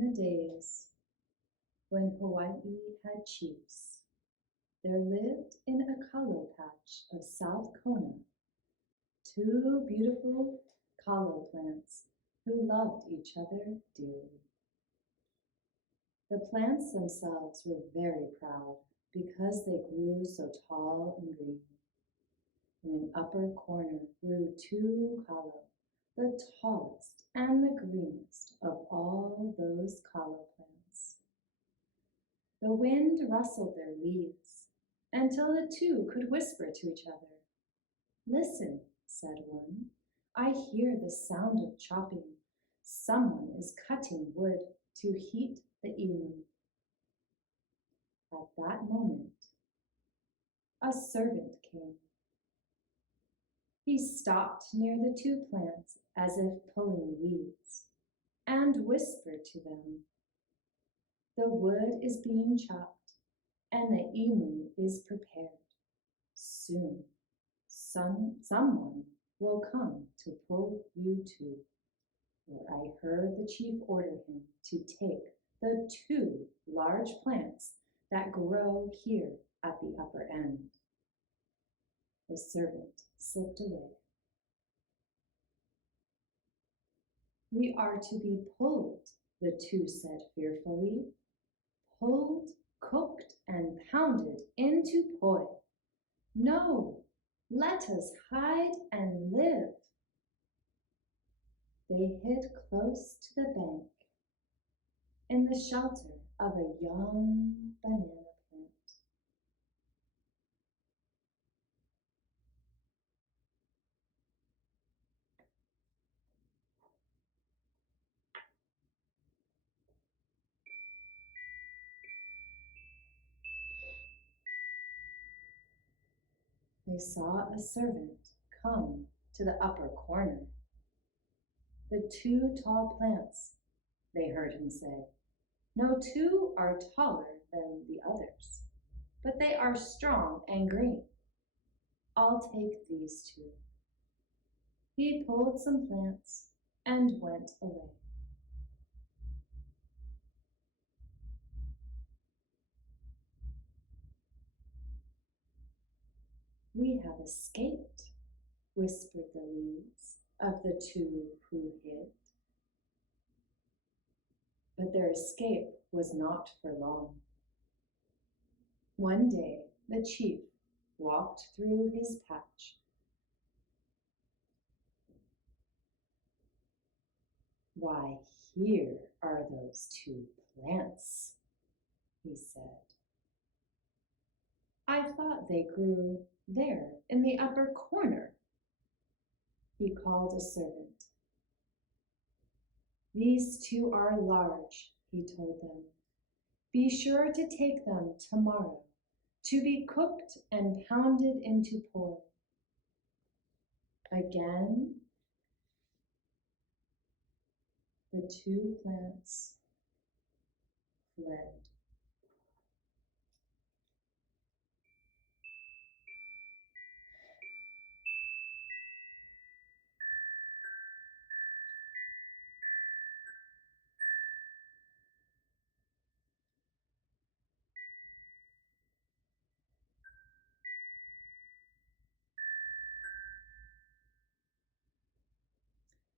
the days when Hawaii had chiefs, there lived in a kalo patch of South Kona two beautiful kalo plants who loved each other dearly. The plants themselves were very proud because they grew so tall and green. In an upper corner grew two kalo, the tallest and the greenest of all those kalo plants. The wind rustled their leaves until the two could whisper to each other. "Listen," said one, "I hear the sound of chopping. Someone is cutting wood to heat the imu." At that moment, a servant came. He stopped near the two plants as if pulling weeds and whispered to them, "The wood is being chopped and the imu is prepared. Soon, someone will come to pull you two." For I heard the chief order him to take the two large plants that grow here at the upper end. The servant slipped away. "We are to be pulled," the two said fearfully. "Pulled, cooked, and pounded into poi. No, let us hide and live." They hid close to the bank in the shelter of a young banana plant. They saw a servant come to the upper corner. "The two tall plants," they heard him say. "No two are taller than the others, but they are strong and green. I'll take these two." He pulled some plants and went away. "We have escaped," whispered the leaves of the two who hid. But their escape was not for long. One day the chief walked through his patch. "Why, here are those two plants," he said. "I thought they grew there in the upper corner." He called a servant. "These two are large," he told them. "Be sure to take them tomorrow to be cooked and pounded into poi." Again, the two plants fled.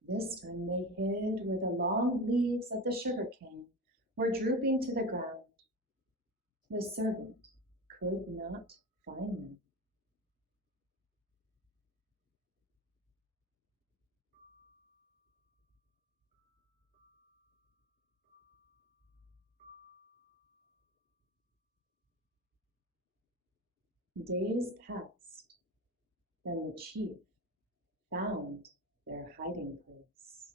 This time they hid where the long leaves of the sugarcane were drooping to the ground. The servant could not find them. Days passed, then the chief found their hiding place.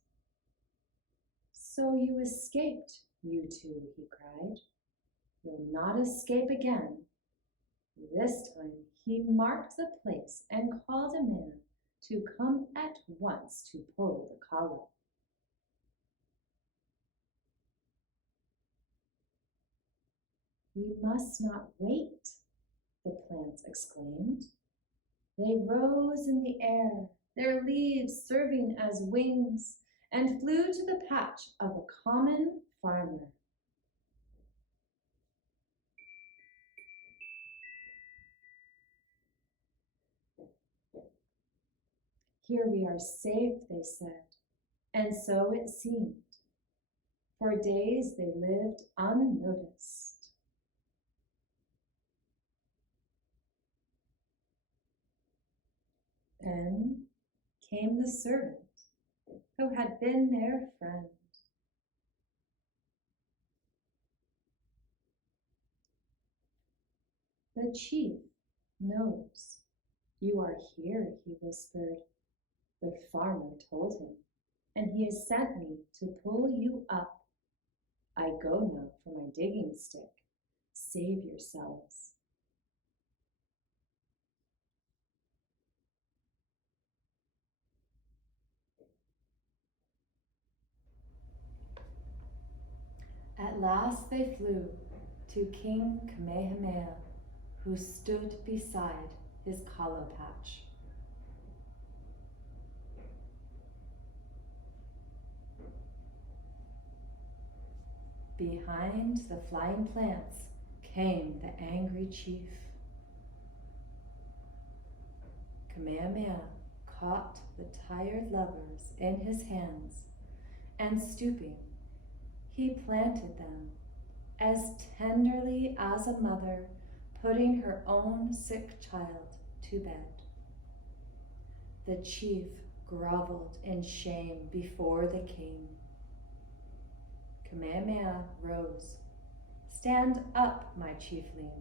"So you escaped, you two," he cried. "You'll not escape again." This time he marked the place and called a man to come at once to pull the kalo. "We must not wait," the plants exclaimed. They rose in the air, their leaves serving as wings, and flew to the patch of a common farmer. Here we are safe, they said, and so it seemed. For days they lived unnoticed. Then came the servant who had been their friend. The chief knows you are here, he whispered. The farmer told him, and he has sent me to pull you up. I go now for my digging stick. Save yourselves. At last they flew to King Kamehameha, who stood beside his kalo patch. Behind the flying plants came the angry chief. Kamehameha caught the tired lovers in his hands, and stooping, he planted them as tenderly as a mother putting her own sick child to bed. The chief groveled in shame before the king. Kamehameha rose. Stand up, my chiefling,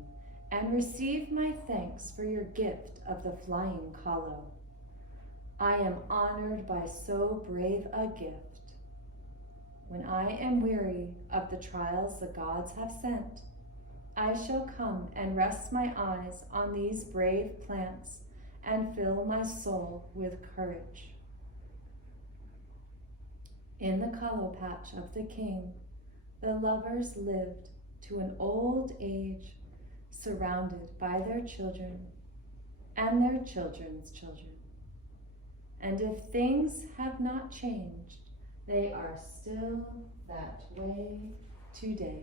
and receive my thanks for your gift of the flying kalo. I am honored by so brave a gift. When I am weary of the trials the gods have sent, I shall come and rest my eyes on these brave plants and fill my soul with courage. In the kalo patch of the king, the lovers lived to an old age, surrounded by their children and their children's children. And if things have not changed, they are still that way today.